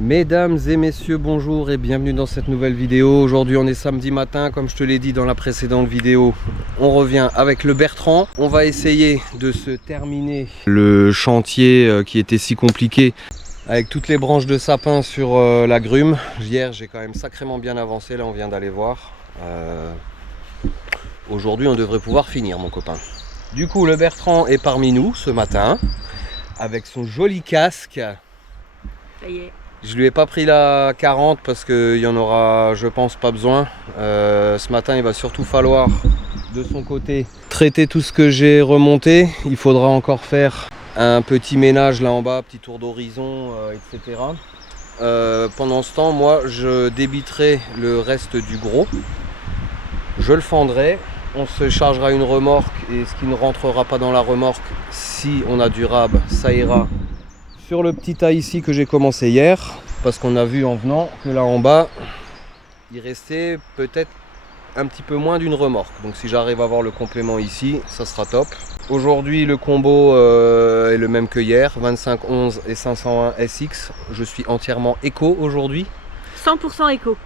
Mesdames et messieurs, bonjour et bienvenue dans cette nouvelle vidéo. Aujourd'hui on est samedi matin, comme je te l'ai dit dans la précédente vidéo. On revient avec le Bertrand. On va essayer de se terminer le chantier qui était si compliqué avec toutes les branches de sapin sur la grume. Hier j'ai quand même sacrément bien avancé, là on vient d'aller voir. Aujourd'hui on devrait pouvoir finir, mon copain. Du coup le Bertrand est parmi nous ce matin avec son joli casque. Ça y est. Je lui ai pas pris la 40 parce qu'il y en aura, je pense, pas besoin. Ce matin, il va surtout falloir, de son côté, traiter tout ce que j'ai remonté. Il faudra encore faire un petit ménage là en bas, petit tour d'horizon, etc. Pendant ce temps, moi, je débiterai le reste du gros. Je le fendrai. On se chargera une remorque et ce qui ne rentrera pas dans la remorque, si on a du rab, ça ira sur le petit tas ici que j'ai commencé hier, parce qu'on a vu en venant que là en bas il restait peut-être un petit peu moins d'une remorque, donc si j'arrive à avoir le complément ici ça sera top. Aujourd'hui le combo est le même que hier, 2511 et 501 SX. Je suis entièrement éco aujourd'hui. 100% éco.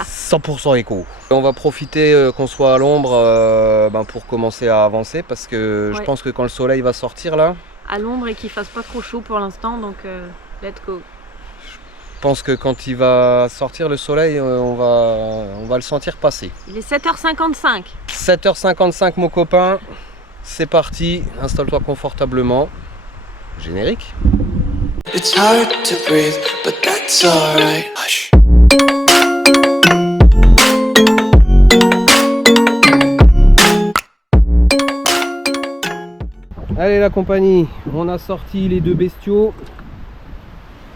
100% éco. On va profiter qu'on soit à l'ombre pour commencer à avancer, parce que je pense que quand le soleil va sortir là, à l'ombre et qu'il fasse pas trop chaud pour l'instant, donc let's go. Je pense que quand il va sortir le soleil, on va le sentir passer. Il est 7h55. 7h55 mon copain, c'est parti, installe-toi confortablement. Générique. It's hard to breathe, but that's alright. Hush. Allez la compagnie, on a sorti les deux bestiaux.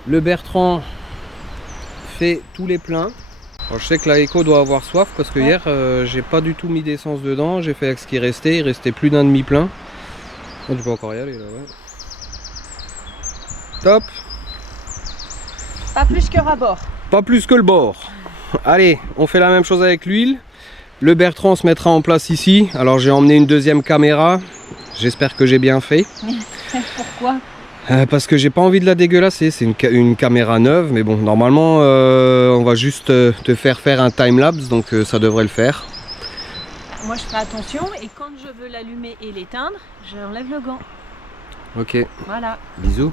Le Bertrand fait tous les pleins. Alors, je sais que la Eco doit avoir soif parce que hier j'ai pas du tout mis d'essence dedans. J'ai fait avec ce qui restait, il restait plus d'un demi plein. Oh, tu peux encore y aller là, ouais. Top. Pas plus que rabord. Pas plus que le bord. Allez, on fait la même chose avec l'huile. Le Bertrand se mettra en place ici. Alors j'ai emmené une deuxième caméra. J'espère que j'ai bien fait. Pourquoi? Parce que j'ai pas envie de la dégueulasser. C'est une caméra neuve, mais bon, normalement on va juste te faire un timelapse, donc ça devrait le faire. Moi je ferai attention et quand je veux l'allumer et l'éteindre, j'enlève le gant. Ok. Voilà. Bisous.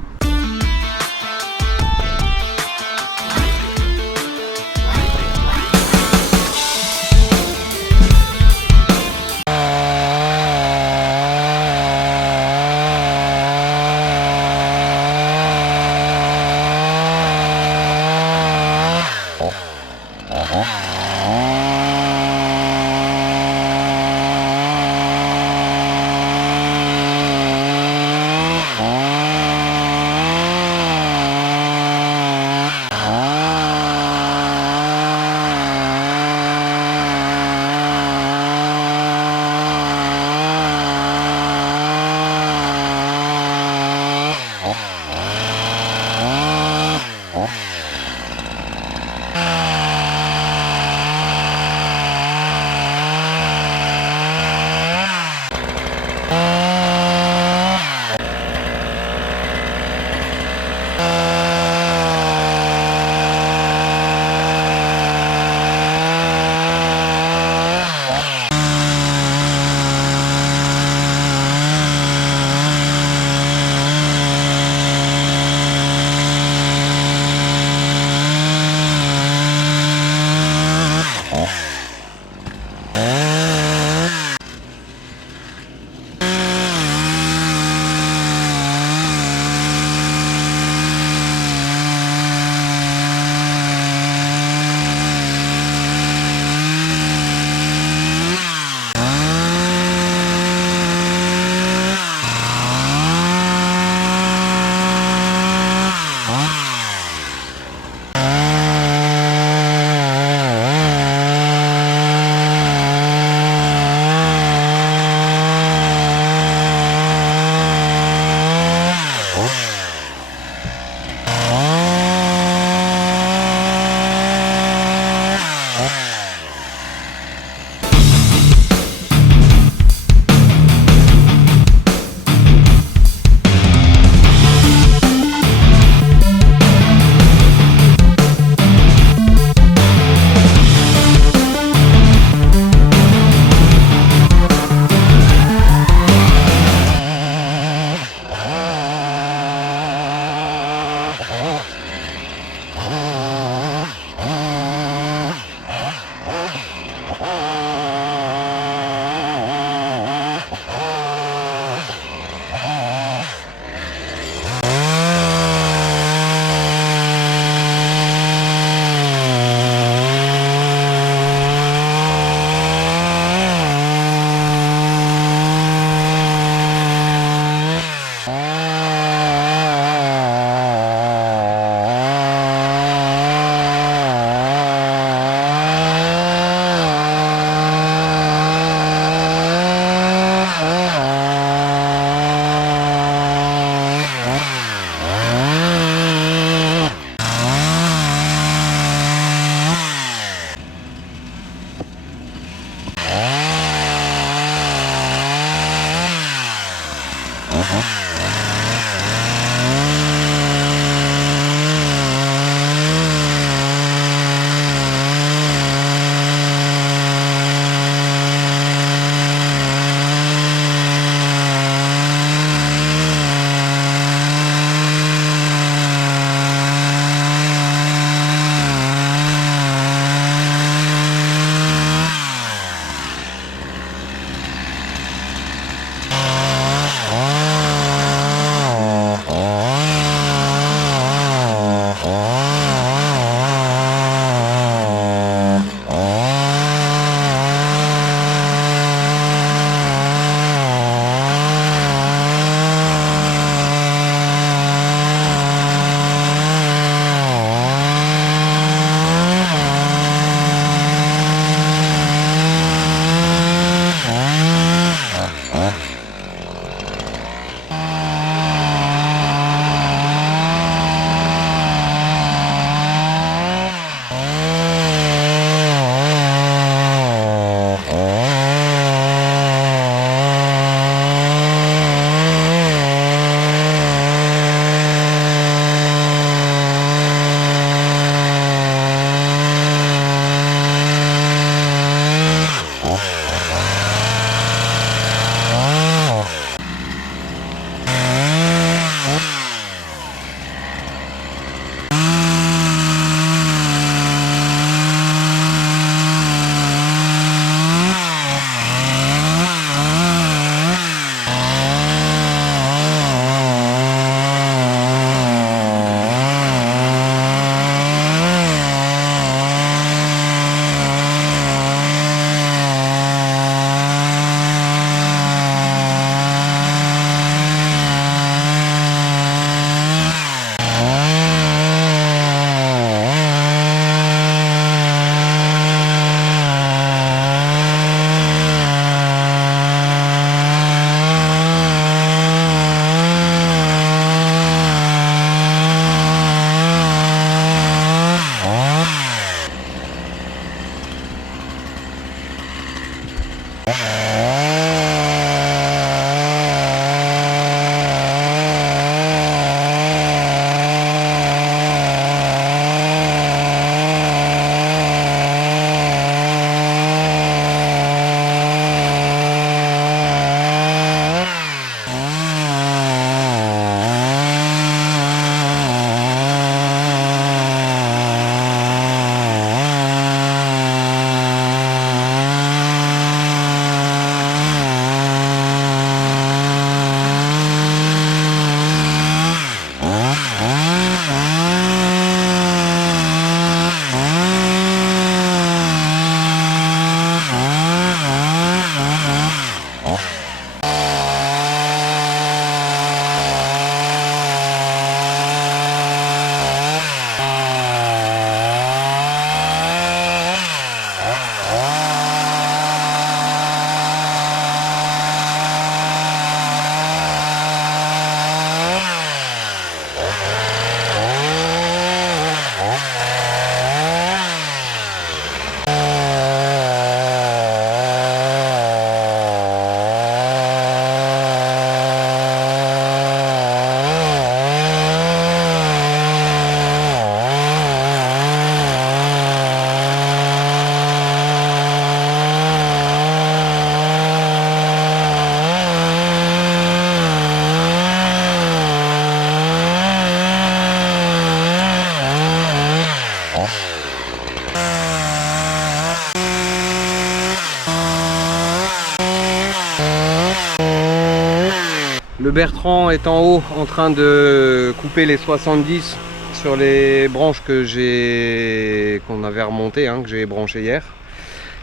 Le Bertrand est en haut en train de couper les 70 sur les branches qu'on avait remontées, hein, que j'ai branchées hier.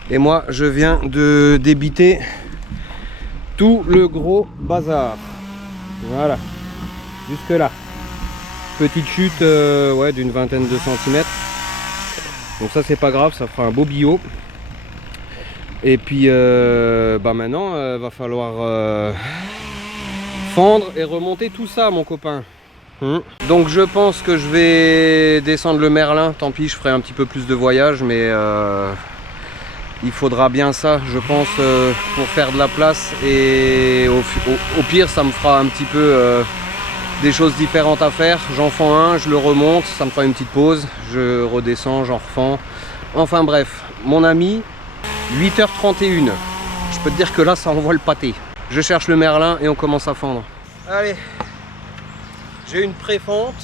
Et moi je viens de débiter tout le gros bazar. Voilà, jusque là. Petite chute ouais, d'une vingtaine de centimètres. Donc ça c'est pas grave, ça fera un beau billot. Et puis maintenant va falloir fendre et remonter tout ça mon copain. Donc je pense que je vais descendre le Merlin. Tant pis, je ferai un petit peu plus de voyage, mais il faudra bien ça, je pense, pour faire de la place. Et au pire, ça me fera un petit peu des choses différentes à faire. J'en fends un, je le remonte, ça me fera une petite pause. Je redescends, j'en refends. Enfin bref, mon ami, 8h31. Je peux te dire que là, ça envoie le pâté. Je cherche le Merlin et on commence à fendre. Allez, j'ai une pré-fonte.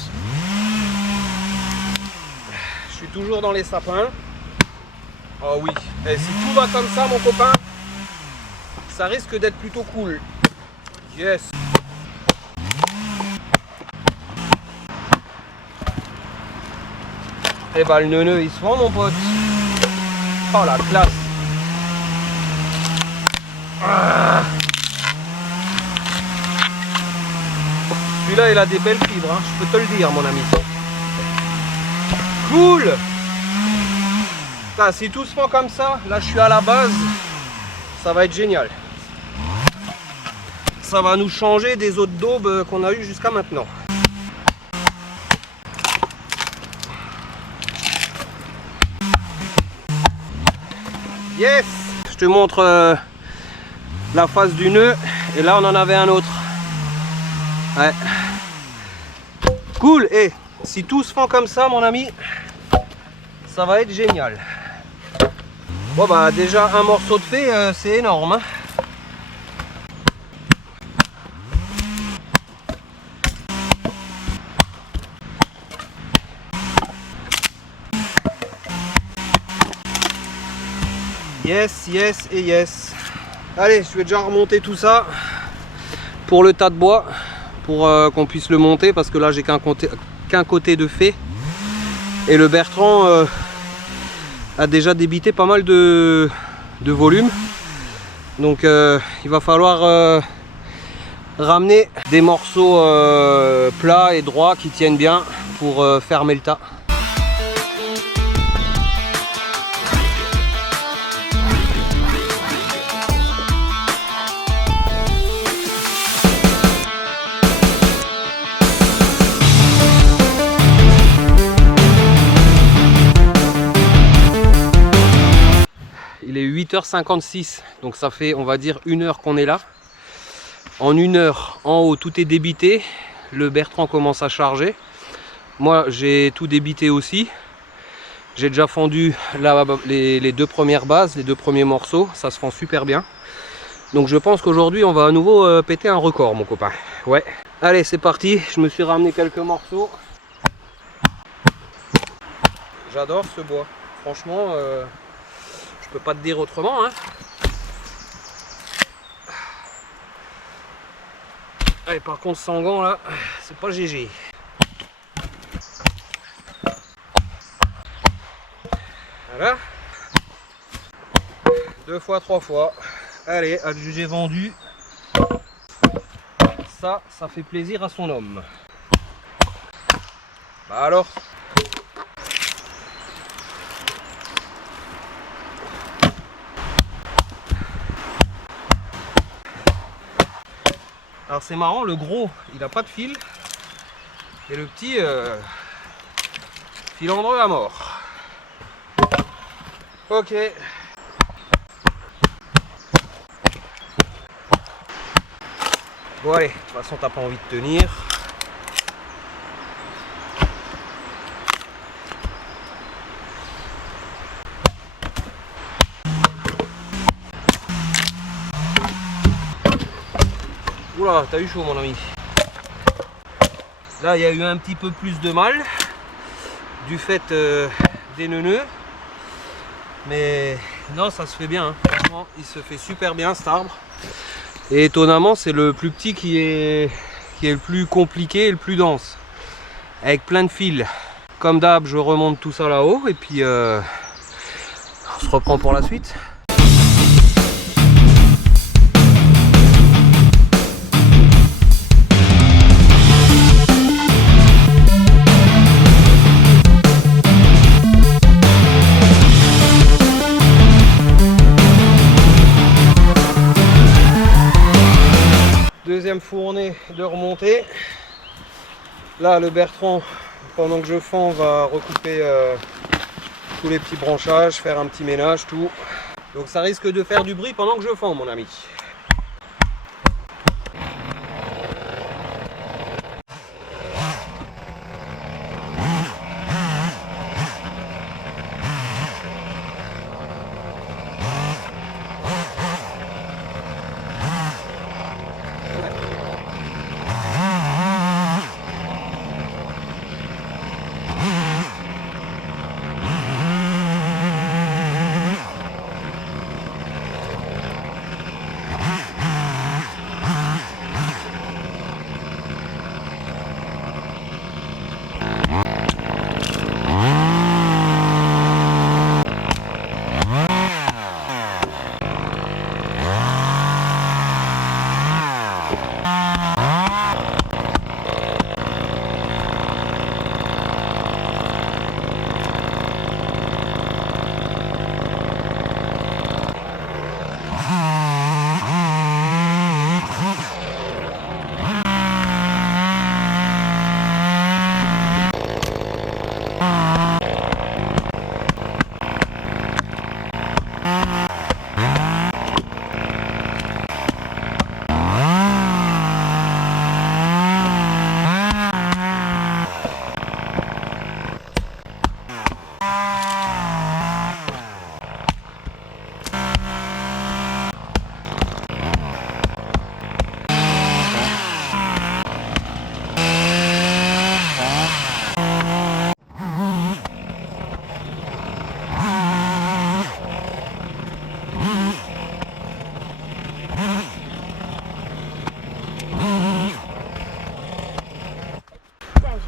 Je suis toujours dans les sapins. Oh oui, et si tout va comme ça mon copain, ça risque d'être plutôt cool. Yes. Et bah le neuneu il se vend mon pote. Oh la classe. Ah. Celui-là il a des belles fibres, hein, je peux te le dire mon ami. Cool. Putain, si tout se fait comme ça, là je suis à la base, ça va être génial. Ça va nous changer des autres daubes qu'on a eu jusqu'à maintenant. Yes. Je te montre la face du nœud, et là on en avait un autre. Ouais. Cool. Et si tout se fait comme ça mon ami, ça va être génial. Bon bah déjà un morceau de fait, c'est énorme, hein. Yes, yes et yes. Allez, je vais déjà remonter tout ça pour le tas de bois, pour qu'on puisse le monter, parce que là j'ai qu'un côté de fait. Et le Bertrand a déjà débité pas mal de volume. Donc il va falloir ramener des morceaux plats et droits qui tiennent bien pour fermer le tas. Il est 8h56, donc ça fait on va dire 1 heure qu'on est là. En 1 heure, en haut tout est débité, le Bertrand commence à charger. Moi j'ai tout débité aussi. J'ai déjà fendu les 2 premières bases, les 2 premiers morceaux, ça se fend super bien. Donc je pense qu'aujourd'hui on va à nouveau péter un record mon copain. Ouais. Allez c'est parti, je me suis ramené quelques morceaux. J'adore ce bois, franchement. Je peux pas te dire autrement, hein. Allez, par contre sans gants là, c'est pas GG. Voilà. 2 fois, 3 fois. Allez, adjugé vendu. Ça fait plaisir à son homme. Bah alors. Alors c'est marrant, le gros il n'a pas de fil et le petit filandreux à mort. Ok. Bon allez, de toute façon t'as pas envie de tenir. Oula, t'as eu chaud mon ami. Là il y a eu un petit peu plus de mal du fait des neuneux. Mais non, ça se fait bien, hein. Franchement il se fait super bien cet arbre. Et étonnamment, c'est le plus petit qui est le plus compliqué et le plus dense. Avec plein de fils. Comme d'hab, je remonte tout ça là-haut et puis on se reprend pour la suite. Deuxième fournée de remontée. Là, le Bertrand, pendant que je fends, va recouper tous les petits branchages, faire un petit ménage, tout. Donc ça risque de faire du bruit pendant que je fends, mon ami.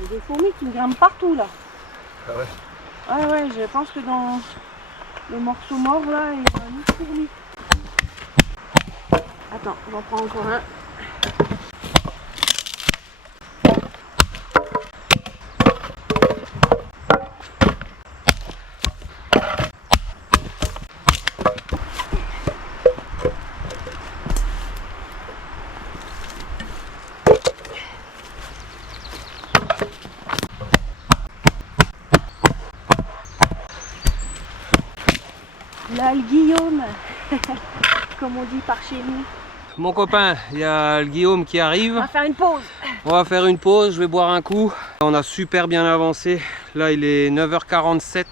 J'ai des fourmis qui me grimpent partout là. Ah ouais? Ouais, ouais, je pense que dans le morceau mort là, il y a une fourmi. Attends, j'en prends encore un. Là, le Guillaume, comme on dit par chez nous. Mon copain, il y a le Guillaume qui arrive. On va faire une pause. On va faire une pause, je vais boire un coup. On a super bien avancé. Là, il est 9h47.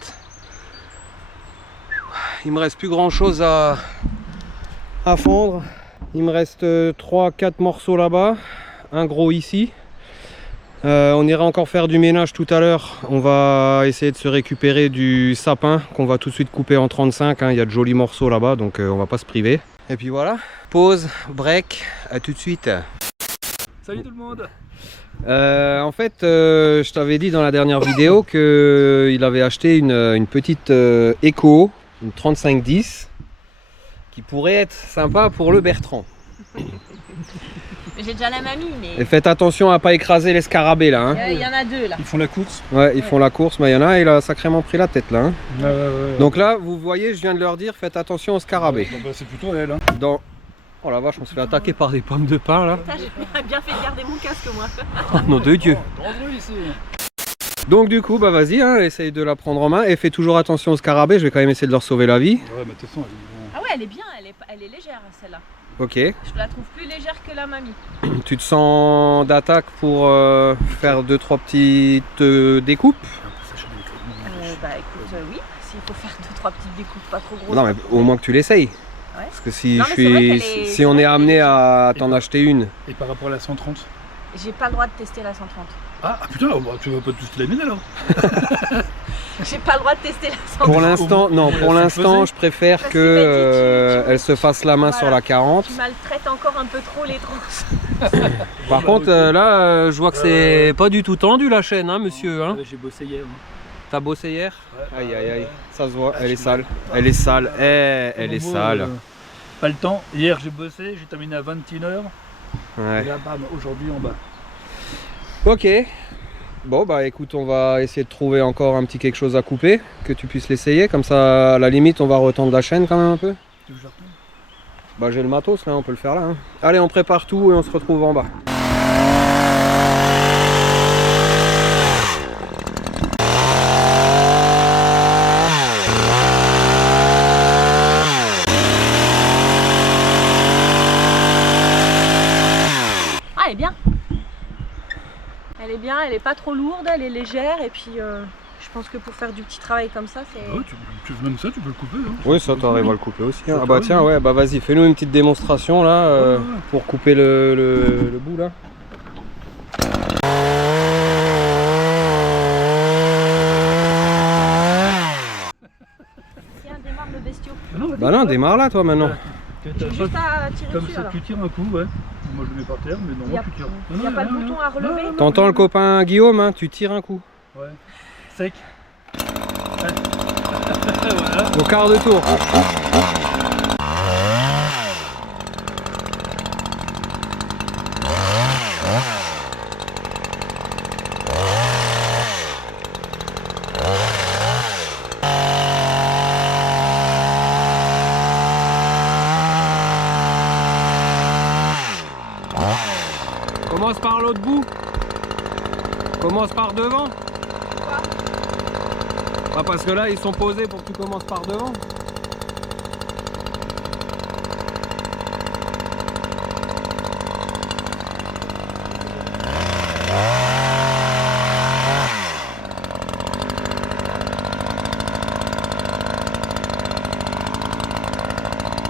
Il me reste plus grand chose à fondre. Il me reste 3-4 morceaux là-bas. Un gros ici. On ira encore faire du ménage tout à l'heure. On va essayer de se récupérer du sapin qu'on va tout de suite couper en 35. Il y a de jolis morceaux là-bas, donc on va pas se priver. Et puis voilà, pause, break, à tout de suite. Salut tout le monde. En fait, je t'avais dit dans la dernière vidéo qu'il avait acheté une petite Echo, une 3510, qui pourrait être sympa pour le Bertrand. J'ai déjà la mamie, mais Et faites attention à pas écraser les scarabées là. Hein. il y en a deux là. Ils font la course. Ouais, ils font la course, mais il y en a un, il a sacrément pris la tête là. Hein. Ouais. Donc là, vous voyez, je viens de leur dire, faites attention aux scarabées. Bah, c'est plutôt elle. Hein. Dans... Oh la vache, on se fait attaquer par des pommes de pin là. J'ai bien fait de garder mon casque moi. Oh nom de Dieu. Dangereux ici. Donc du coup, bah vas-y, hein, essaye de la prendre en main et fais toujours attention aux scarabées, je vais quand même essayer de leur sauver la vie. Ouais, mais de toute façon, Ah ouais, elle est bien, elle est légère celle-là. Ok. Je la trouve plus légère que la mamie. Tu te sens d'attaque pour faire 2-3 petites découpes? Bah écoute, oui, s'il faut faire 2-3 petites découpes pas trop grosses. Non mais au moins que tu l'essayes. Ouais. Parce que si, Non, mais c'est vrai qu'elle est- si c'est on vrai est qu'elle amené est- à t'en acheter une, Et par rapport à la 130. J'ai pas le droit de tester la 130. Ah putain, bah, tu vas pas tous la mienne alors. J'ai pas le droit de tester la santé. Pour l'instant, non, pour l'instant, je préfère Parce que que, tu- elle se fasse la main Voilà. sur la 40. Tu maltraites encore un peu trop les trosses. Par contre, là, je vois que c'est pas du tout tendu la chaîne, hein, monsieur. Hein. J'ai bossé hier. T'as bossé hier? Ouais. Aïe, aïe, aïe. Ça se voit, Ah, elle je est suis sale. mal. Elle est sale. Elle est Bon, sale. pas le temps. Hier j'ai bossé, j'ai terminé à 21h. Ouais. Et là, bam, aujourd'hui en bas. Ok. Bon bah écoute, on va essayer de trouver encore un petit quelque chose à couper, que tu puisses l'essayer, comme ça à la limite on va retendre la chaîne quand même un peu. Tu veux que je retourne ? Bah j'ai le matos là, on peut le faire là. Hein. Allez, on prépare tout et on se retrouve en bas. Ah, elle est bien. Elle est bien, elle est pas trop lourde, elle est légère et puis je pense que pour faire du petit travail comme ça, c'est... Ouais, tu veux même ça, tu peux le couper. Hein. Oui, ça t'arrives à le couper aussi. Hein. Ça Ah bah t'arrive, tiens, ouais, bah vas-y, fais-nous une petite démonstration là, Ouais. pour couper le bout là. Tiens, démarre le bestiau. Bah non, démarre là toi maintenant. J'ai juste à tirer Comme dessus ça, alors. tu tires un coup, ouais. Moi je le mets par terre, mais Y a- normalement tu tires. Il n'y a pas de bouton à relever. Non, non. T'entends le copain Guillaume, hein, tu tires un coup. Ouais. Sec. Ouais. Voilà. Au quart de tour. Commence par l'autre bout. Commence par devant. Ah, parce que là ils sont posés pour que tu commences par devant.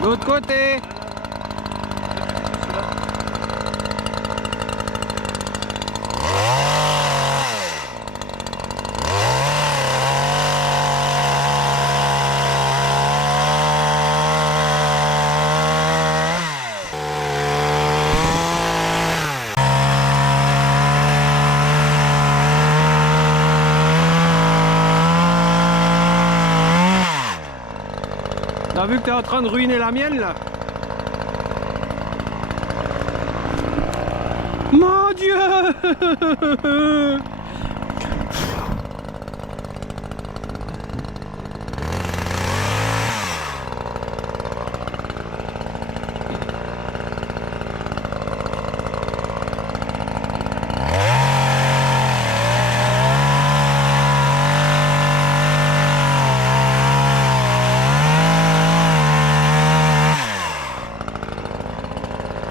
L'autre côté. T'as vu que t'es en train de ruiner la mienne là? Mon Dieu!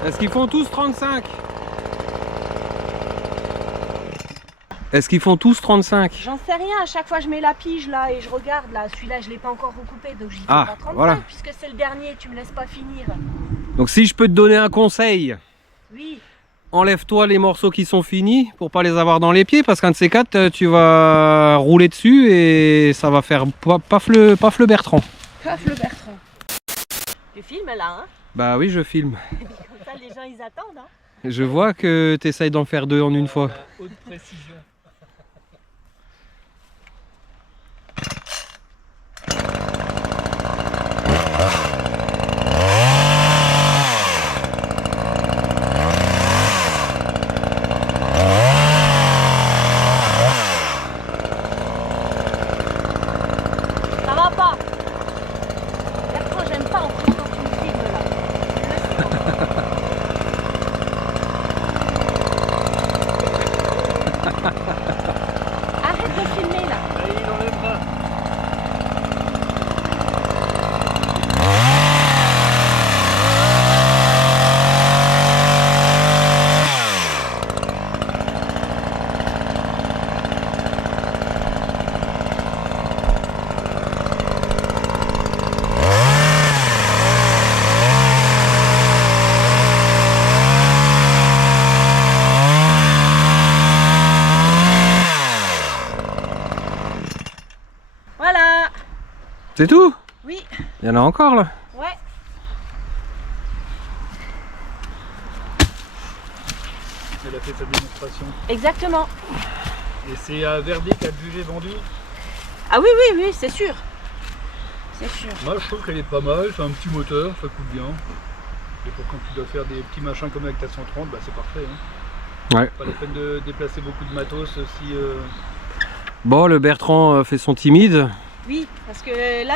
Est-ce qu'ils font tous 35? Est-ce qu'ils font tous 35? J'en sais rien, à chaque fois je mets la pige là et je regarde là, celui-là je l'ai pas encore recoupé donc j'y fais Ah, pas 35 voilà. puisque c'est le dernier, tu me laisses pas finir. Donc si je peux te donner un conseil, Oui, enlève-toi les morceaux qui sont finis pour pas les avoir dans les pieds parce qu'un de ces quatre tu vas rouler dessus et ça va faire paf le Bertrand. paf le Bertrand. Tu filmes là hein? Bah oui, je filme. Comme ça les gens ils attendent hein. Je vois que tu essayes d'en faire deux en une fois. Haute précision. Ça va pas. Bertrand j'aime pas en plus quand tu me filmes là. Je le sais. C'est tout? Oui. Il y en a encore là? Ouais. Elle a fait sa démonstration. Exactement. Et c'est à Verdier qui a le jugé vendu. Ah oui, oui, oui, c'est sûr. C'est sûr. Moi je trouve qu'elle est pas mal, c'est un petit moteur, ça coûte bien. Et pour quand tu dois faire des petits machins comme avec ta 130, bah c'est parfait. Hein. Ouais. Pas la peine de déplacer beaucoup de matos si... Bon, le Bertrand fait son timide. Oui, parce que là,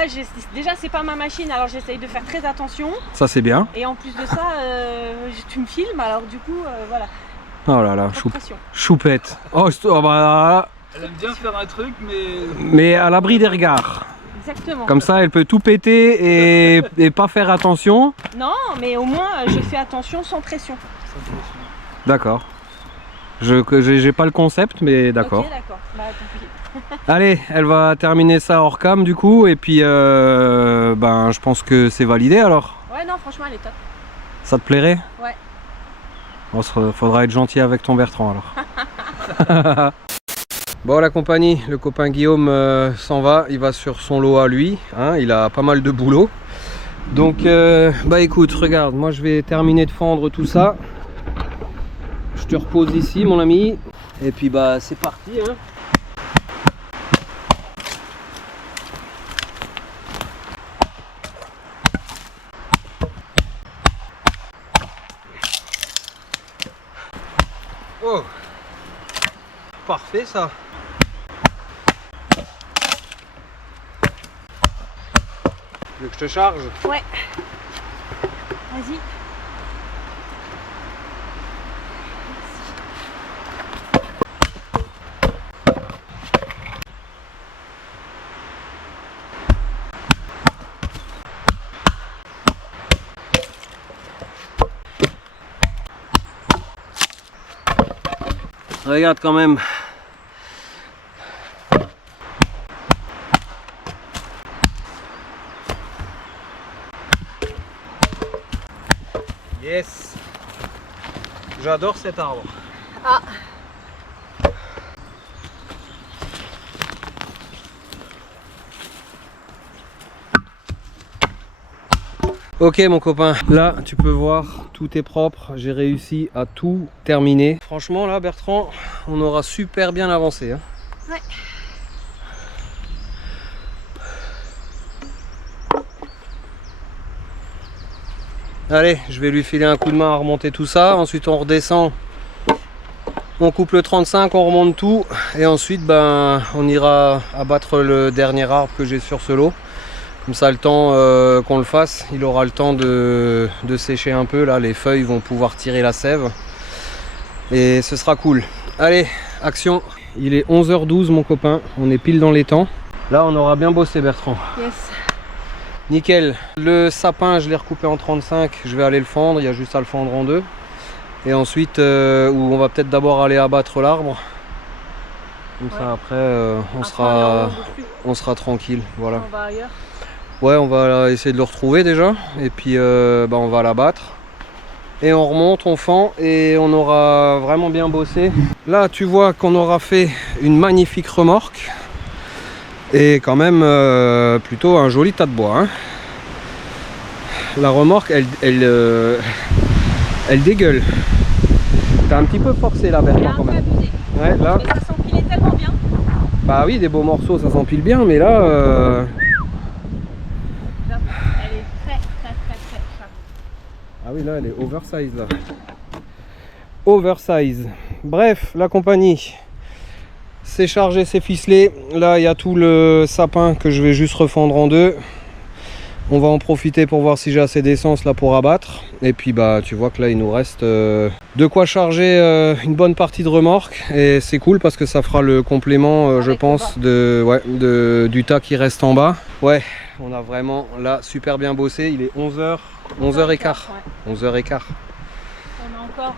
déjà, c'est pas ma machine, alors j'essaye de faire très attention. Ça c'est bien. Et en plus de ça, tu me filmes, alors du coup, voilà. Oh là là, Pas de pression. choupette. Oh, bah, Elle aime bien faire un truc, mais... mais à l'abri des regards. Exactement. Comme ça, elle peut tout péter et pas faire attention. Non, mais au moins, je fais attention sans pression. D'accord. J'ai pas le concept, mais d'accord. Ok, d'accord. Bah, tant pis. Allez, elle va terminer ça hors cam du coup, et puis ben, je pense que c'est validé alors. Ouais, non, franchement, elle est top. Ça te plairait? Ouais. Bon, faudra être gentil avec ton Bertrand alors. Bon, la compagnie, le copain Guillaume s'en va, il va sur son lot à lui, hein, il a pas mal de boulot. Donc, bah écoute, regarde, moi je vais terminer de fendre tout ça. Je te repose ici, mon ami, et puis bah c'est parti, hein. Oh, parfait ça. Tu veux que je te charge? Ouais. Vas-y. Regarde quand même. Yes. J'adore cet arbre. Ah. Ok mon copain, là tu peux voir, tout est propre, j'ai réussi à tout terminer. Franchement là Bertrand, on aura super bien avancé. Hein. Ouais. Allez, je vais lui filer un coup de main à remonter tout ça, ensuite on redescend, on coupe le 35, on remonte tout, et ensuite ben, on ira abattre le dernier arbre que j'ai sur ce lot. Comme ça, le temps qu'on le fasse, il aura le temps de sécher un peu. Là, les feuilles vont pouvoir tirer la sève. Et ce sera cool. Allez, action. Il est 11h12, mon copain. On est pile dans les temps. Là, on aura bien bossé, Bertrand. Yes. Nickel. Le sapin, je l'ai recoupé en 35. Je vais aller le fendre. Il y a juste à le fendre en deux. Et ensuite, où on va peut-être d'abord aller abattre l'arbre. Comme ça, après, on sera tranquille. Voilà. On va ailleurs. Ouais, on va essayer de le retrouver déjà, et puis bah, on va l'abattre. Et on remonte, on fend, et on aura vraiment bien bossé. Là, tu vois qu'on aura fait une magnifique remorque, et quand même plutôt un joli tas de bois. Hein. La remorque, elle dégueule. T'as un petit peu forcé là, Bertrand, quand même. Abusé. Ouais, là. Mais ça s'empilait tellement bien. Bah oui, des beaux morceaux, ça s'empile bien, mais là... Elle est très sharp. Ah oui, là, elle est oversize, là. Oversize. Bref, la compagnie, c'est chargé, c'est ficelé. Là, il y a tout le sapin que je vais juste refendre en deux. On va en profiter pour voir si j'ai assez d'essence là pour abattre. Et puis, bah, tu vois que là, il nous reste de quoi charger une bonne partie de remorque. Et c'est cool parce que ça fera le complément, je pense, du tas qui reste en bas. Ouais, on a vraiment là super bien bossé. Il est 11h, 11h15. Ouais. 11h15. On a encore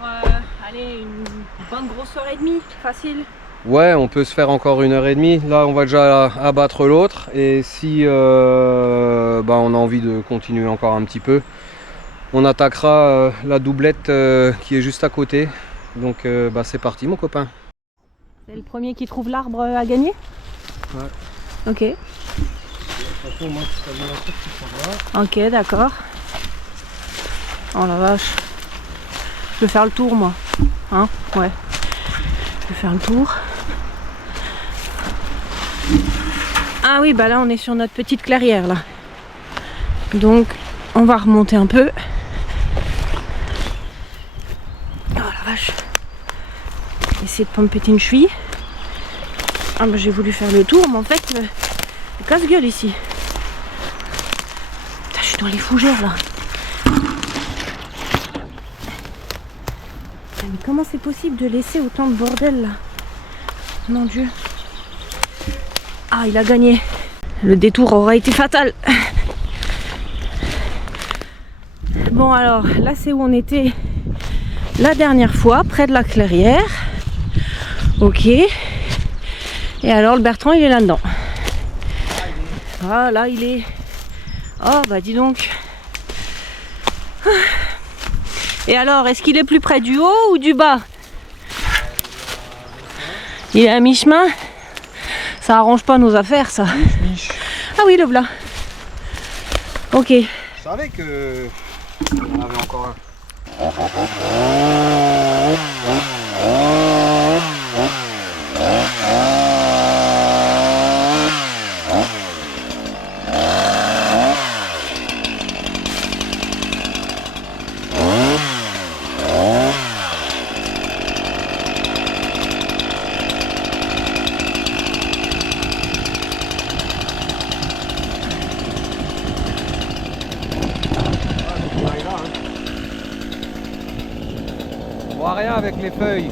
une bonne grosse heure et demie, facile. Ouais, on peut se faire encore 1h30. Là, on va déjà abattre l'autre. Et si bah, on a envie de continuer encore un petit peu, on attaquera la doublette qui est juste à côté. Donc, bah, c'est parti, mon copain. C'est le premier qui trouve l'arbre à gagner? Ouais. Ok. toute façon, moi, si ça vient la tête, tu s'en vas. Ok, d'accord. Oh la vache. Je vais faire le tour, moi. Hein? Ouais. Je vais faire le tour. Ah oui, bah là, on est sur notre petite clairière, là. Donc, on va remonter un peu. Oh la vache. Essayer de pas me péter une cheville. Ah bah j'ai voulu faire le tour, mais en fait, c'est casse-gueule ici. Putain, je suis dans les fougères là. Mais comment c'est possible de laisser autant de bordel là? Mon Dieu. Ah, il a gagné. Le détour aura été fatal. Bon alors, là c'est où on était la dernière fois, près de la clairière. Ok. Et alors le Bertrand il est là-dedans. Ah là il est. Oh bah dis donc. Et alors est-ce qu'il est plus près du haut ou du bas? Il est à mi-chemin. Ça arrange pas nos affaires ça. Ah oui le voilà. Ok. Je savais que on avait encore un. On voit rien avec les feuilles.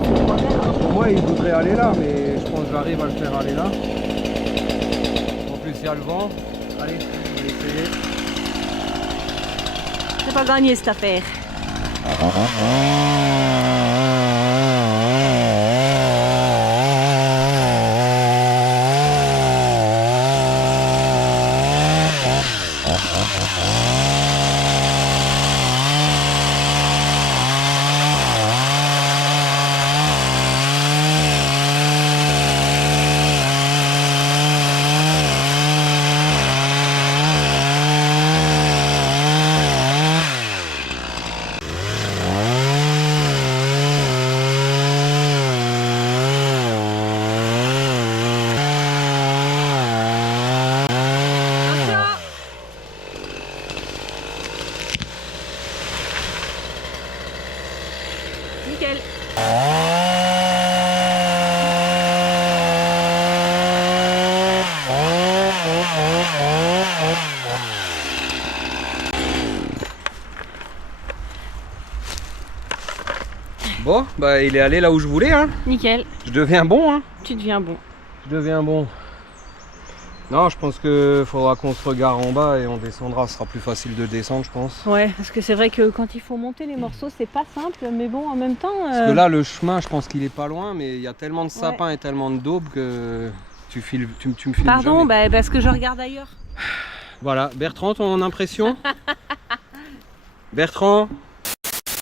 Pour moi, il voudrait aller là, mais je pense que j'arrive à le faire aller là. En plus, il y a le vent. Allez, on va essayer. C'est pas gagné cette affaire. Nickel. Bon, bah il est allé là où je voulais, hein. Nickel. Je deviens bon, hein. Tu deviens bon. Je deviens bon. Non, je pense qu'il faudra qu'on se regarde en bas et on descendra. Ce sera plus facile de descendre, je pense. Ouais, parce que c'est vrai que quand il faut monter les morceaux, c'est pas simple, mais bon, en même temps. Parce que là, le chemin, je pense qu'il est pas loin, mais il y a tellement de sapins et tellement de daubes que tu me filmes Pardon, jamais. bah, parce que je regarde ailleurs. Voilà, Bertrand, ton impression? Bertrand?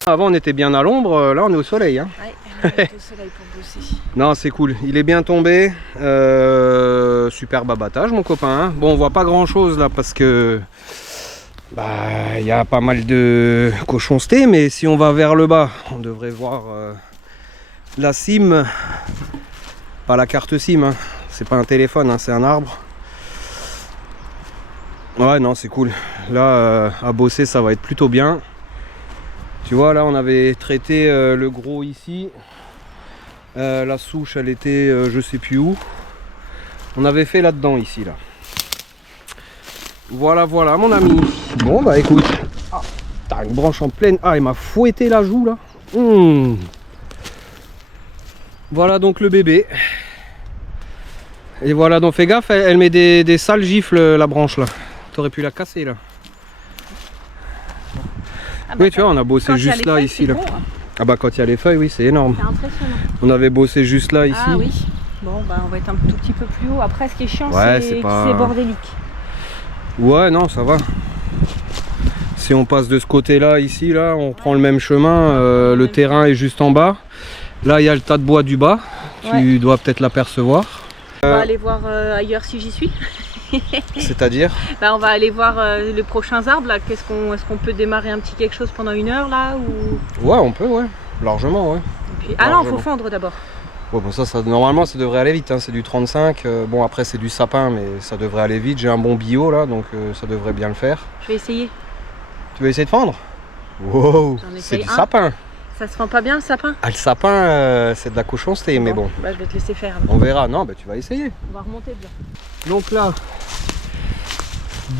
Avant, on était bien à l'ombre, là, on est au soleil, hein. Ouais, on est au soleil pour bosser. Non, c'est cool. Il est bien tombé. Superbe abattage, mon copain, hein. Bon, on voit pas grand-chose là parce que bah, il y a pas mal de cochonceté, mais si on va vers le bas, on devrait voir la cime. Pas la carte SIM, hein. C'est pas un téléphone, hein, c'est un arbre. Ouais, non, c'est cool. Là, à bosser, ça va être plutôt bien. Tu vois, là, on avait traité le gros ici. La souche, elle était je sais plus où. On avait fait là-dedans, ici, là. Voilà, voilà, mon ami. Bon, bah écoute. Ah, t'as une branche en pleine. Ah, il m'a fouetté la joue, là. Voilà donc le bébé. Et voilà, donc fais gaffe, elle met des sales gifles, la branche, là. T'aurais pu la casser, là. Ah bah, oui, tu vois, on a bossé juste là, ici, là. Bon, hein. Ah bah quand il y a les feuilles, oui, c'est énorme. C'est impressionnant. On avait bossé juste là, ici. Ah oui. Bon, bah on va être un tout petit peu plus haut. Après, ce qui est chiant, Ouais, c'est pas... que c'est bordélique. Ouais, non, ça va. Si on passe de ce côté-là, ici, là, on prend le même chemin. Le terrain est juste en bas. Là, il y a le tas de bois du bas. Tu dois peut-être l'apercevoir. On va aller voir ailleurs si j'y suis. C'est-à-dire? Bah, on va aller voir les prochains arbres là. Est-ce qu'on peut démarrer un petit quelque chose pendant 1 heure là ou... Ouais, on peut, ouais. Largement, ouais. Puis... Ah non, faut fendre d'abord. Ouais, bon, normalement, ça devrait aller vite. Hein. C'est du 35. Bon, après, c'est du sapin, mais ça devrait aller vite. J'ai un bon bio là, donc ça devrait bien le faire. Je vais essayer. Tu veux essayer de fendre? Wow, c'est du sapin. Ça se fend pas bien le sapin? Ah, le sapin, c'est de la cochonceté, mais bon. Bah, je vais te laisser faire. On verra. Non, bah, tu vas essayer. On va remonter bien. Donc là,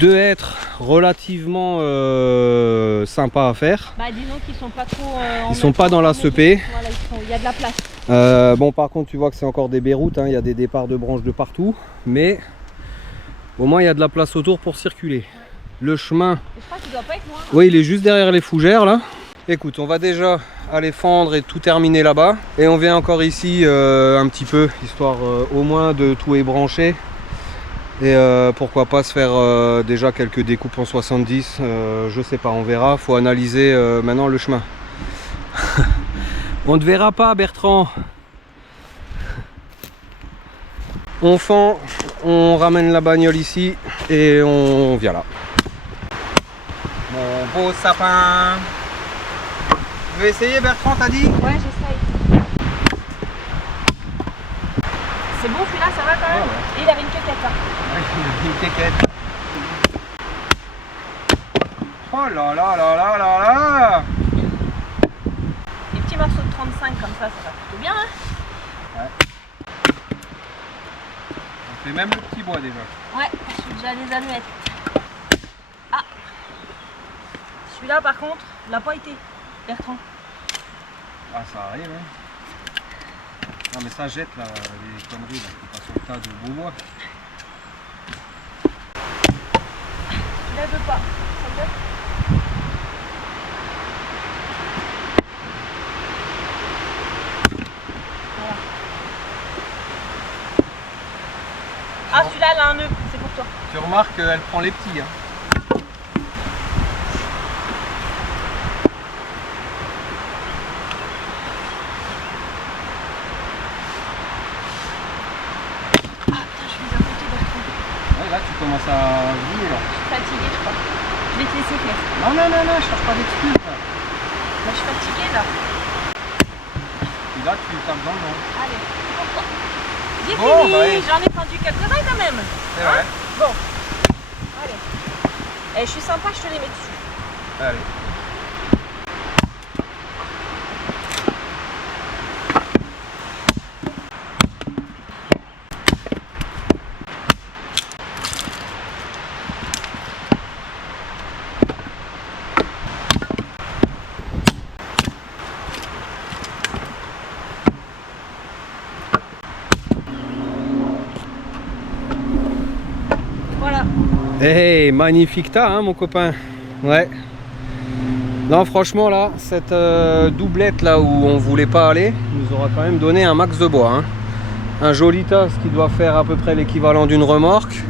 2 hêtres relativement sympas à faire. Bah disons qu'ils sont pas trop... ils sont pas dans la CP. Voilà, il y a de la place. Bon, par contre, tu vois que c'est encore des bairoutes, hein. Il y a des départs de branches de partout, mais au moins il y a de la place autour pour circuler. Le chemin, je crois qu'il doit pas être loin. Oui, il est juste derrière les fougères là. Écoute, on va déjà aller fendre et tout terminer là-bas, et on vient encore ici un petit peu, histoire au moins de tout ébrancher. Et pourquoi pas se faire déjà quelques découpes en 70, je sais pas, on verra. Faut analyser maintenant le chemin. On ne verra pas, Bertrand. On fend, on ramène la bagnole ici et on vient là. Mon beau sapin. Tu veux essayer, Bertrand, t'as dit? Ouais, j'essaye. C'est bon celui-là, ça va quand même? Ouais. Et il avait une quéquette. Hein. Une quéquette. Oh là là là là là là. Des petits morceaux de 35 comme ça va plutôt bien. Hein? Ouais. On fait même le petit bois déjà. Ouais, j'ai déjà les allumettes. Ah, celui-là par contre, il n'a pas été, Bertrand. Ah, ça arrive, hein. Non mais ça jette là, les conneries là, c'est pas sur le tas de beau bois. Celui-là veut pas. Ça me donne. Voilà. Ah, celui-là elle a un nœud, c'est pour toi. Tu remarques qu'elle prend les petits, hein. Là tu commences à vriller là. Je suis fatiguée je crois. Je vais te laisser faire. Non, non, non, non, je cherche pas d'excuses. Là je suis fatiguée là. Et là tu tapes dans le nom. Allez, pourquoi? J'ai Bon, fini, bah, j'en ai fendu quelques-uns quand même. C'est vrai. Bon, allez. Et je suis sympa, je te les mets dessus. Allez. Voilà. Hey, magnifique tas, hein, mon copain. Ouais. Non, franchement, là, cette doublette là où on voulait pas aller nous aura quand même donné un max de bois. Hein. Un joli tas, ce qui doit faire à peu près l'équivalent d'une remorque.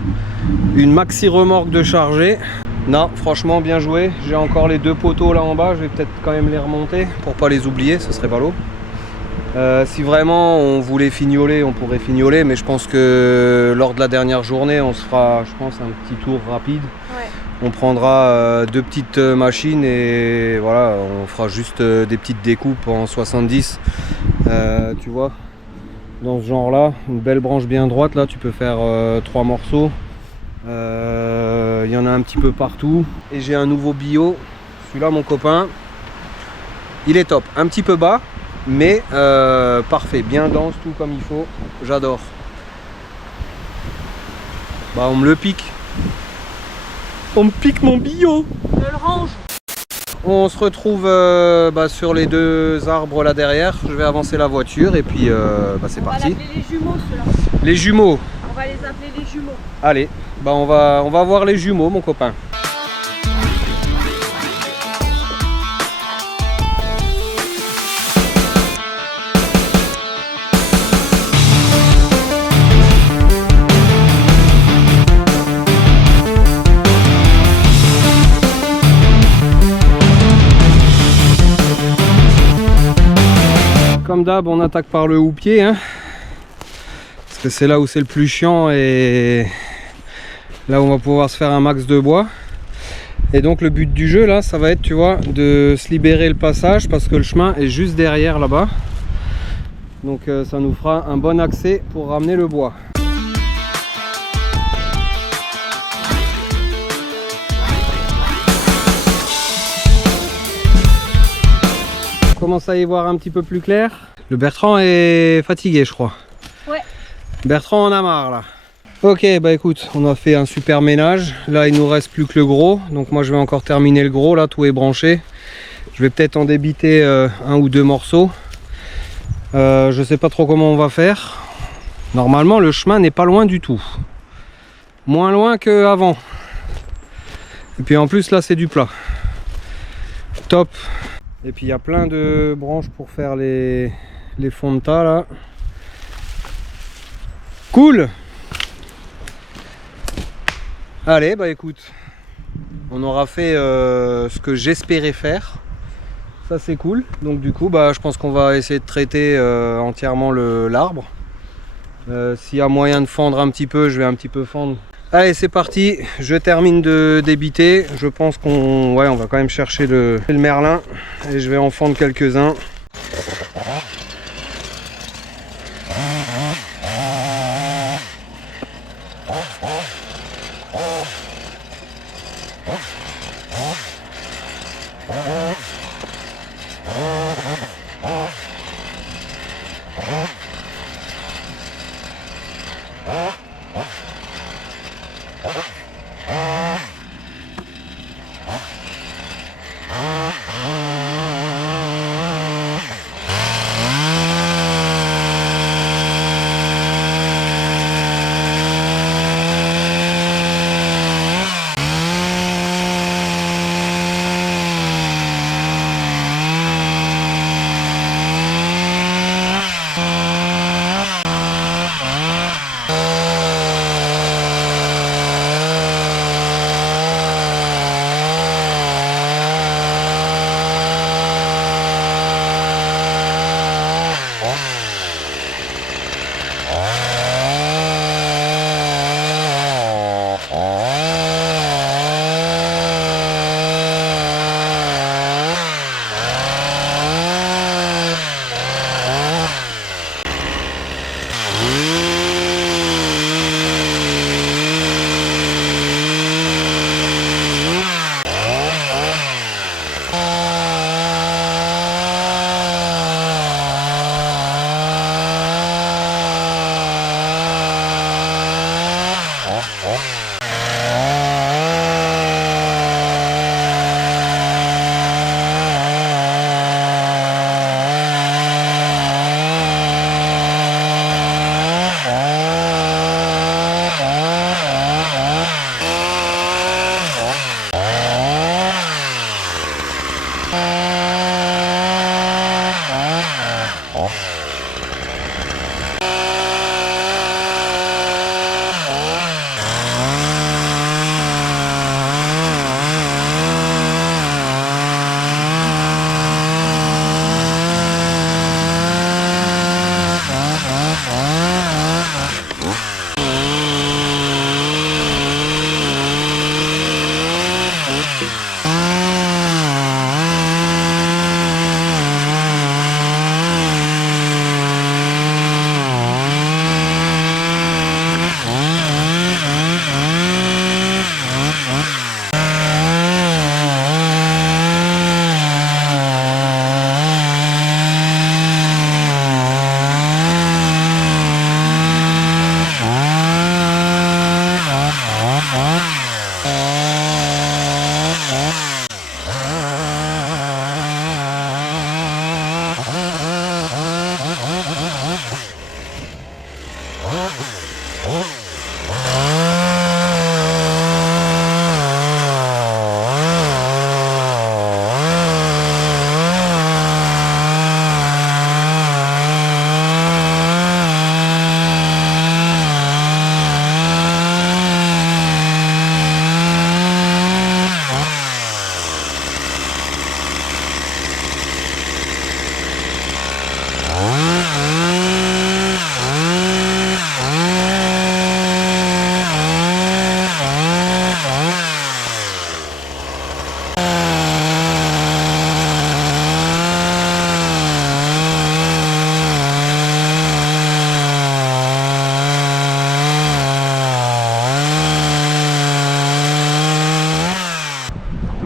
Une maxi remorque de chargée. Non, franchement, bien joué. J'ai encore les 2 poteaux là en bas. Je vais peut-être quand même les remonter pour pas les oublier. Ce serait ballot. Si vraiment on voulait fignoler, on pourrait fignoler, mais je pense que lors de la dernière journée, on se fera, je pense, un petit tour rapide. Ouais. On prendra 2 petites machines et voilà, on fera juste des petites découpes en 70. Tu vois, dans ce genre-là, une belle branche bien droite, là, tu peux faire 3 morceaux. Il y en a un petit peu partout. Et j'ai un nouveau bio, celui-là, mon copain, il est top, un petit peu bas. Mais parfait, bien dense, tout comme il faut, j'adore. Bah on me le pique. On me pique mon bio. Je le range. On se retrouve sur les 2 arbres là derrière. Je vais avancer la voiture et puis c'est parti. On va l'appeler les jumeaux ceux-là. Les jumeaux. On va les appeler les jumeaux. Allez, bah on va voir les jumeaux, mon copain. Comme d'hab, on attaque par le houppier, hein, parce Parce que c'est là où c'est le plus chiant et là où on va pouvoir se faire un max de bois. Et donc le but du jeu là, ça va être, tu vois, de se libérer le passage parce que le chemin est juste derrière là-bas. Donc ça nous fera un bon accès pour ramener le bois. On commence à y voir un petit peu plus clair. Le Bertrand est fatigué, je crois. Ouais. Bertrand en a marre là. Ok, bah écoute, on a fait un super ménage. Là, il nous reste plus que le gros. Donc moi, je vais encore terminer le gros. Là, tout est branché. Je vais peut-être en débiter un ou deux morceaux. Je sais pas trop comment on va faire. Normalement, le chemin n'est pas loin du tout. Moins loin qu'avant. Et puis en plus, là, c'est du plat. Top. Et puis, il y a plein de branches pour faire les fonds de tas, là. Cool. Allez, bah écoute, on aura fait ce que j'espérais faire. Ça c'est cool. Donc du coup, bah je pense qu'on va essayer de traiter entièrement l'arbre. S'il y a moyen de fendre un petit peu, je vais un petit peu fendre. Allez, c'est parti. Je termine de débiter. Je pense qu'on on va quand même chercher le merlin et je vais en fendre quelques-uns.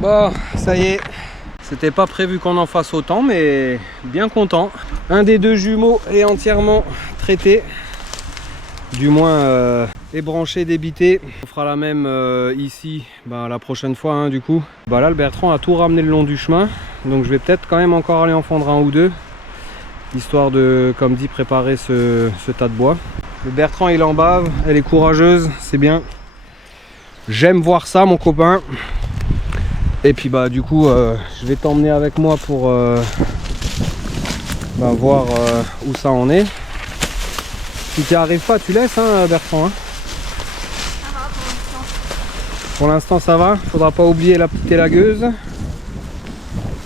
Bon, ça y est. C'était pas prévu qu'on en fasse autant, mais bien content. Un des deux jumeaux est entièrement traité. Du moins ébranché, débité. On fera la même ici la prochaine fois hein, du coup. Là le Bertrand a tout ramené le long du chemin. Donc je vais peut-être quand même encore aller en fendre un ou deux. Histoire de, comme dit, préparer ce tas de bois. Le Bertrand il en bave, elle est courageuse, c'est bien. J'aime voir ça mon copain. Et puis du coup je vais t'emmener avec moi pour voir où ça en est. Si tu n'y arrives pas, tu laisses hein, Bertrand. Hein. Ça va pour l'instant. Pour l'instant ça va, faudra pas oublier la petite élagueuse.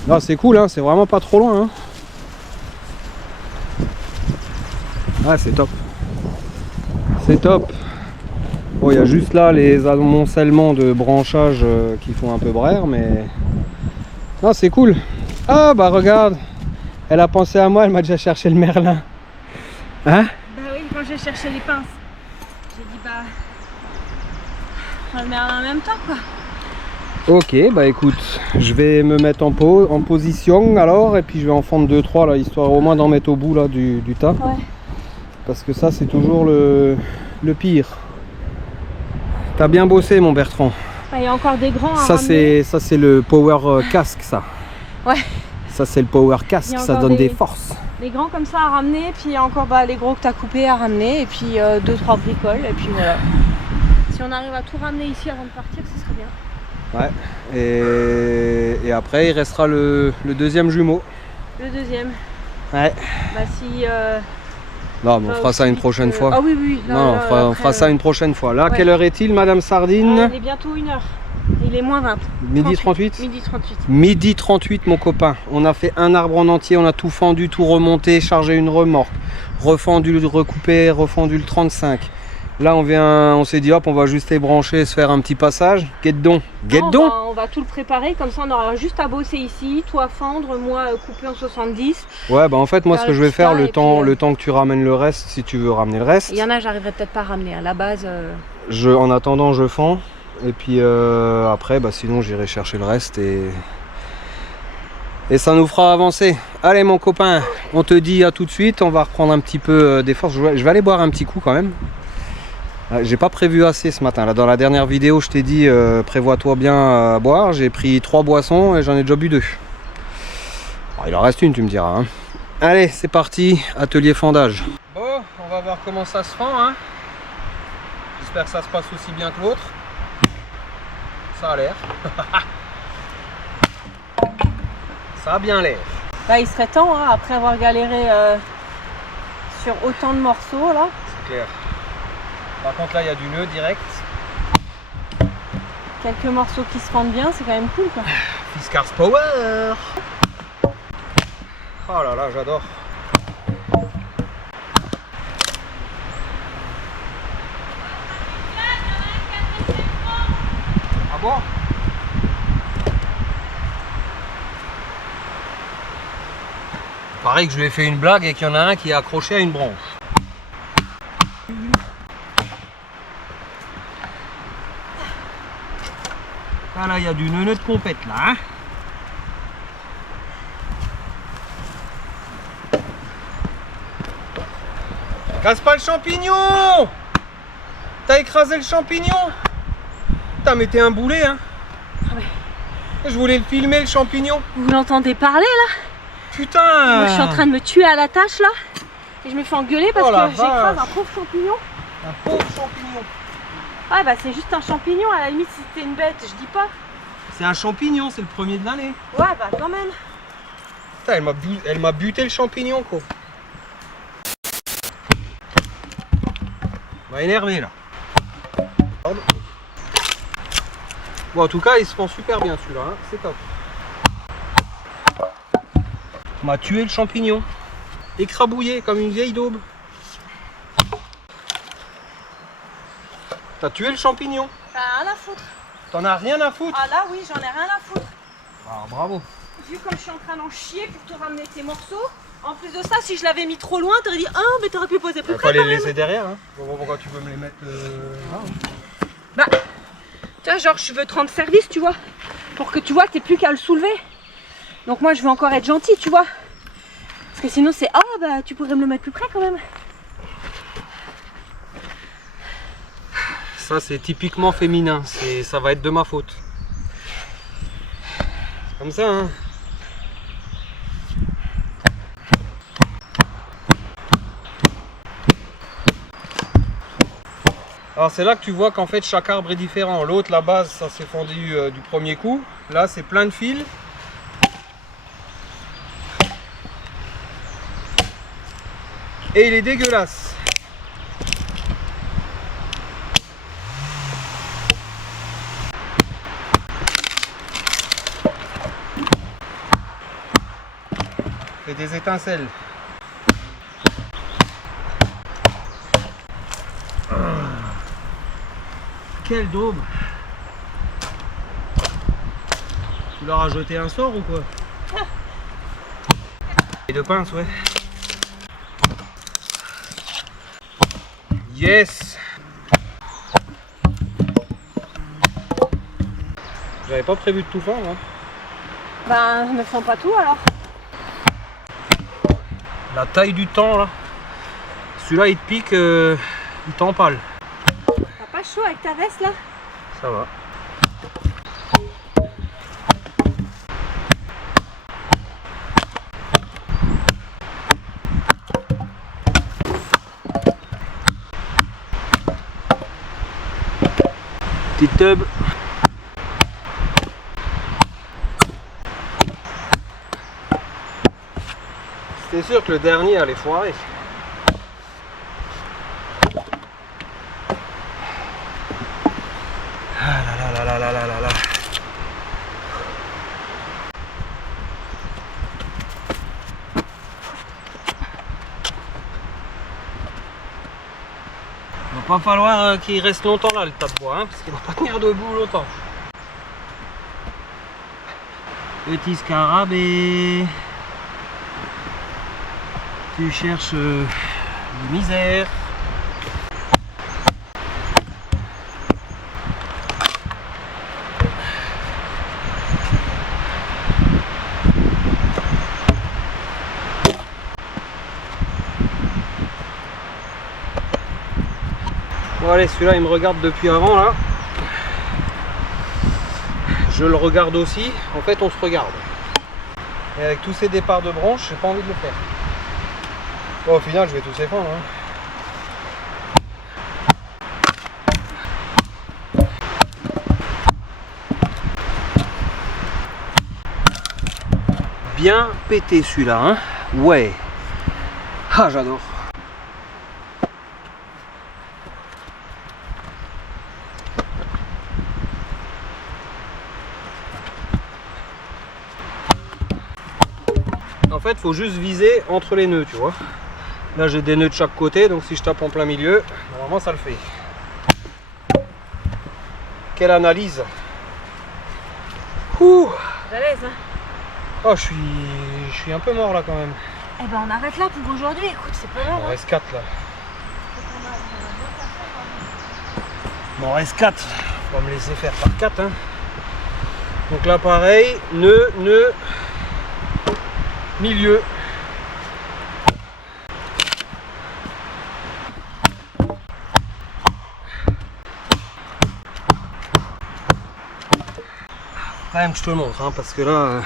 Là c'est cool, hein, c'est vraiment pas trop loin. Hein. Ah c'est top. C'est top. Bon il y a juste là les amoncellements de branchage qui font un peu braire, mais non c'est cool. Ah regarde, elle a pensé à moi, elle m'a déjà cherché le merlin. Hein? Quand j'ai cherché les pinces, j'ai dit on va le merlin en même temps quoi. Ok, écoute, je vais me mettre en position alors et puis je vais en fendre 2-3 là, histoire au moins d'en mettre au bout là du tas. Ouais. Parce que ça c'est toujours le pire. T'as bien bossé mon Bertrand. Il y a encore des grands à ça c'est le power casque ça. Ouais. Ça c'est le power casque, ça donne des forces. Les grands comme ça à ramener, puis encore les gros que tu as coupés à ramener, et puis 2-3 bricoles, et puis voilà. Si on arrive à tout ramener ici avant de partir, ce serait bien. Ouais, et après il restera le deuxième jumeau. Le deuxième. Ouais. Si... non, mais on fera ça une prochaine fois. Ah oui, là, non, on fera ça une prochaine fois. Là, quelle heure est-il, Madame Sardine? Il est bientôt 1h. Il est moins 20. Midi 38. Midi 38. Midi 38 mon copain. On a fait un arbre en entier, on a tout fendu, tout remonté, chargé une remorque, refendu, recoupé, refendu le 35. Là on s'est dit hop on va juste ébrancher et se faire un petit passage. Guette-donc. On va tout le préparer, comme ça on aura juste à bosser ici, toi fendre, moi couper en 70. Ouais en fait moi ce que je vais faire le temps que tu ramènes le reste, si tu veux ramener le reste. Il y en a j'arriverai peut-être pas à ramener, à la base. En attendant je fends. Et puis après, sinon j'irai chercher le reste et ça nous fera avancer. Allez mon copain, on te dit à tout de suite, on va reprendre un petit peu des forces. Je vais aller boire un petit coup quand même. J'ai pas prévu assez ce matin. Là, dans la dernière vidéo, je t'ai dit prévois-toi bien à boire. J'ai pris 3 boissons et j'en ai déjà bu 2. Alors, il en reste une, tu me diras. Hein. Allez, c'est parti, atelier fendage. Bon, on va voir comment ça se fend. Hein. J'espère que ça se passe aussi bien que l'autre. Ça a l'air. Ça a bien l'air. Il serait temps, hein, après avoir galéré sur autant de morceaux là. C'est clair. Par contre là il y a du nœud direct. Quelques morceaux qui se fendent bien, c'est quand même cool quoi. Fiskars Power. Oh là là, j'adore. Ah bon? Pareil que je lui ai fait une blague et qu'il y en a un qui est accroché à une branche. Ah là, il y a du nœud de compète là. Hein, casse pas le champignon! T'as écrasé le champignon? T'as mis un boulet hein? Ah ouais. Je voulais le filmer le champignon. Vous l'entendez parler là? Putain! Moi je suis en train de me tuer à la tâche là. Et je me fais engueuler parce que j'écrase un pauvre champignon. Un pauvre champignon. Ah c'est juste un champignon, à la limite si c'était une bête, je dis pas. C'est un champignon, c'est le premier de l'année. Ouais quand même. Putain, elle m'a buté le champignon quoi. On va énerver là. Bon en tout cas il se fend super bien celui-là, hein. C'est top. On m'a tué le champignon. Écrabouillé comme une vieille daube. T'as tué le champignon. T'as rien à foutre. T'en as rien à foutre? Ah là oui, j'en ai rien à foutre. Ah bravo. Vu comme je suis en train d'en chier pour te ramener tes morceaux, en plus de ça, si je l'avais mis trop loin, t'aurais dit ah mais t'aurais pu poser plus près. Fallait les laisser derrière hein. Pourquoi tu veux me les mettre là hein. Tu vois, genre je veux te rendre service, tu vois. pour que tu vois, t'aies plus qu'à le soulever. Donc moi je veux encore être gentille, tu vois. Parce que sinon c'est, ah bah tu pourrais me le mettre plus près quand même. Ça c'est typiquement féminin, ça va être de ma faute. Comme ça, hein. Alors c'est là que tu vois qu'en fait chaque arbre est différent. L'autre, la base, ça s'est fondu du premier coup. Là c'est plein de fils. Et il est dégueulasse. Fait des étincelles. Quel daube! Tu leur as jeté un sort ou quoi? Et de pince, ouais. Yes! J'avais pas prévu de tout faire, moi. Ben, ne font pas tout alors. La taille du temps, là. Celui-là, il te pique, il t'empale. T'as pas chaud avec ta veste là? Ça va. Petite tub. C'était sûr que le dernier allait foirer. Ah là là là là là là là. Il va pas falloir qu'il reste longtemps là le tas de bois, hein, parce qu'il va pas tenir debout longtemps. Petit scarabée. Tu cherches des misères. Bon allez, celui-là il me regarde depuis avant là. Je le regarde aussi. En fait on se regarde. Et avec tous ces départs de branches, j'ai pas envie de le faire. Bon, au final je vais tous les prendre. Hein. Bien pété celui-là, hein. Ouais. Ah j'adore. En fait, il faut juste viser entre les nœuds, tu vois. Là, j'ai des nœuds de chaque côté, donc si je tape en plein milieu, normalement, ça le fait. Quelle analyse! Ouh! À l'aise, hein? Oh, je suis un peu mort là quand même. Eh ben, on arrête là pour aujourd'hui. Écoute, c'est pas grave. Il m'en reste 4 là. Il m'en reste 4. On va me laisser faire par 4. Hein. Donc là, pareil, nœud, milieu. Quand même que je te le montre, hein, parce que là,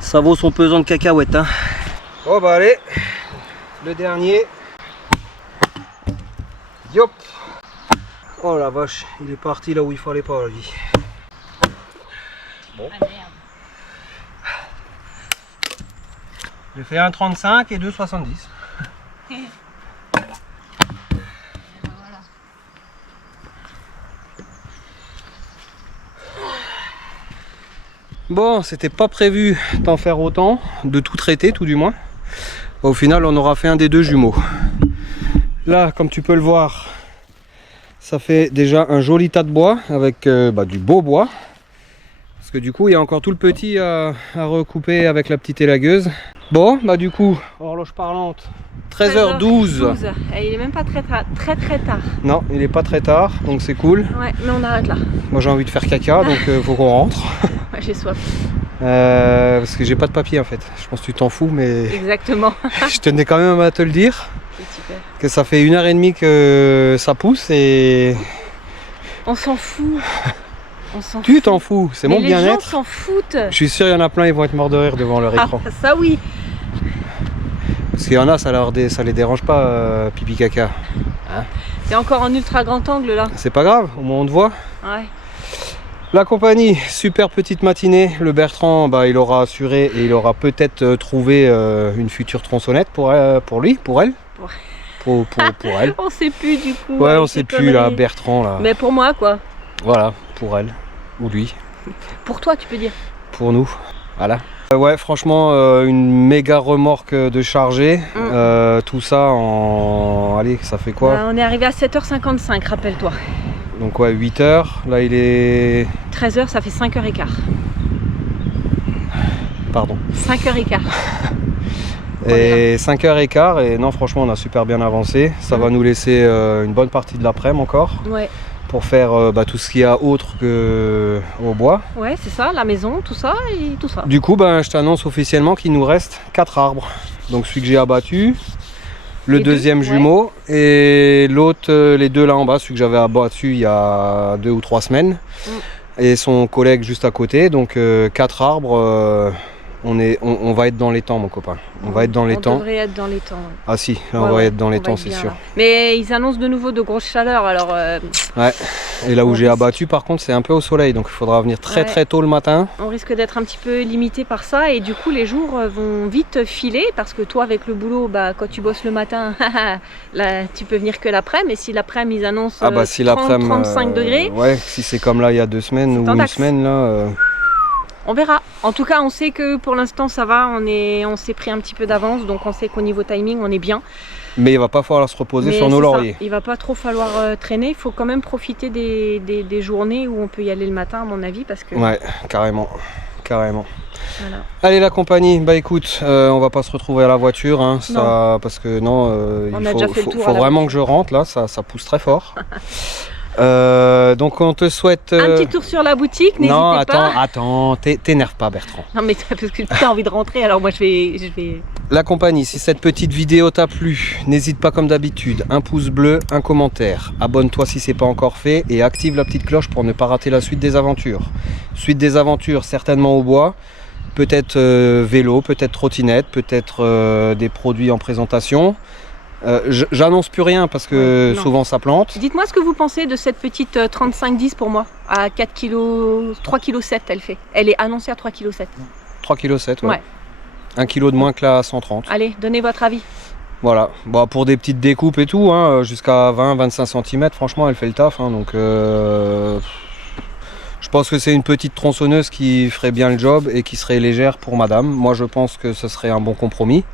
ça vaut son pesant de cacahuètes. Hein. Bon bah allez, le dernier. Yop. Oh la vache, il est parti là où il fallait pas, lui. Bon. Ah, merde. J'ai fait 1,35 et 2,70. Bon, c'était pas prévu d'en faire autant, de tout traiter tout du moins. Au final, on aura fait un des deux jumeaux. Là, comme tu peux le voir, ça fait déjà un joli tas de bois avec du beau bois. Parce que du coup, il y a encore tout le petit à recouper avec la petite élagueuse. Bon, bah du coup, horloge parlante, 13h12. Et il est même pas très tard. Non, il est pas très tard, donc c'est cool. Ouais, mais on arrête là. Moi j'ai envie de faire caca, donc faut qu'on rentre. j'ai soif. Parce que j'ai pas de papier en fait. Je pense que tu t'en fous, mais Exactement. je tenais quand même à te le dire. C'est super. Que ça fait 1h30 que ça pousse et... On s'en fout. On s'en Tu fout. t'en fous, c'est Mais mon les gens bien-être. s'en foutent. Je suis sûr il y en a plein, ils vont être morts de rire devant leur Ah, écran. ça oui. Parce qu'il y en a, ça les dérange pas, pipi caca. C'est encore en ultra grand angle là. C'est pas grave, au moins on te voit. Ouais. La compagnie, super petite matinée. Le Bertrand, bah, il aura assuré et il aura peut-être trouvé une future tronçonnette pour lui, pour elle. Pour elle. On sait plus du coup. Ouais, avec on ces sait plus là, conneries. Bertrand là. Mais pour moi quoi. Voilà, pour elle. Ou lui. Pour toi tu peux dire. Pour nous. Voilà. Ouais, franchement, une méga remorque de chargée. Tout ça en... Allez, ça fait quoi? On est arrivé à 7h55, rappelle-toi. Donc ouais, 8h. Là, il est... 13h, ça fait 5h15. Pardon. 5h15. Et 5h15. Et non, franchement, on a super bien avancé. Ça va nous laisser une bonne partie de l'après-midi encore. Ouais. Pour faire tout ce qu'il y a autre que au bois. Ouais, c'est ça, la maison, tout ça et tout ça. Du coup, je t'annonce officiellement qu'il nous reste 4 arbres. Donc celui que j'ai abattu, le Les deux, deuxième ouais. jumeau et l'autre, les deux là en bas, celui que j'avais abattu il y a 2 ou 3 semaines. Et son collègue juste à côté. Donc 4 arbres, on va être dans les temps mon copain. On va être dans les temps. On devrait être dans les temps. Ouais. Ah si, là, Ouais, on va ouais, être dans les on va temps, être c'est bien, sûr. là. Mais ils annoncent de nouveau de grosses chaleurs, alors Ouais. Et là où On j'ai risque. abattu par contre c'est un peu au soleil. Donc il faudra venir très Ouais. très tôt le matin. on risque d'être un petit peu limité par ça. Et du coup, les jours vont vite filer parce que toi, avec le boulot, quand tu bosses le matin, là, tu peux venir que l'après-midi. Mais si l'après-midi, ils annoncent Si 30, l'après-midi, 35 degrés, ouais, si c'est comme là il y a 2 semaines ou en une taxe. semaine là. on verra. En tout cas, on sait que pour l'instant, ça va. On s'est pris un petit peu d'avance. Donc, on sait qu'au niveau timing, on est bien. Mais il va pas falloir se reposer Mais sur nos c'est ça. lauriers. Il va pas trop falloir traîner. Il faut quand même profiter des journées où on peut y aller le matin, à mon avis, parce que Ouais, carrément. Carrément. voilà. Allez la compagnie, écoute, on va pas se retrouver à la voiture, hein, ça, parce que non, On il a faut, déjà fait le tour à faut la vraiment que je rentre là, ça pousse très fort. Donc on te souhaite... Un petit tour sur la boutique, n'hésitez non, pas. attends, t'énerve pas Bertrand. Non mais parce que tu as envie de rentrer, alors moi je vais... La compagnie, si cette petite vidéo t'a plu, n'hésite pas comme d'habitude, un pouce bleu, un commentaire. Abonne-toi si c'est pas encore fait et active la petite cloche pour ne pas rater la suite des aventures. Suite des aventures certainement au bois, peut-être vélo, peut-être trottinette, peut-être des produits en présentation. J'annonce plus rien parce que Ouais, non. souvent ça plante. Dites-moi ce que vous pensez de cette petite 35-10 pour moi, à 4 kg, 3 kg 7 elle fait. Elle est annoncée à 3 kg 7. 3,7 kg, ouais. Ouais. 1 kg de moins que la 130. Allez, donnez votre avis. Voilà, pour des petites découpes et tout, hein, jusqu'à 20-25 cm, franchement elle fait le taf. Hein, donc je pense que c'est une petite tronçonneuse qui ferait bien le job et qui serait légère pour madame. Moi je pense que ce serait un bon compromis.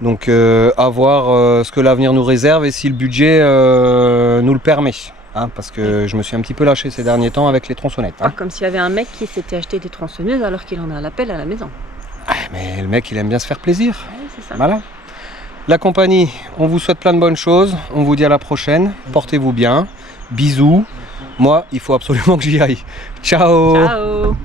Donc à voir ce que l'avenir nous réserve et si le budget nous le permet. Hein, parce que je me suis un petit peu lâché ces derniers temps avec les tronçonnettes. Hein. Pas comme s'il y avait un mec qui s'était acheté des tronçonneuses alors qu'il en a à l'appel à la maison. Mais le mec il aime bien se faire plaisir. Ouais, c'est ça. Voilà. La compagnie, on vous souhaite plein de bonnes choses. On vous dit à la prochaine. Portez-vous bien. Bisous. Moi, il faut absolument que j'y aille. Ciao. Ciao.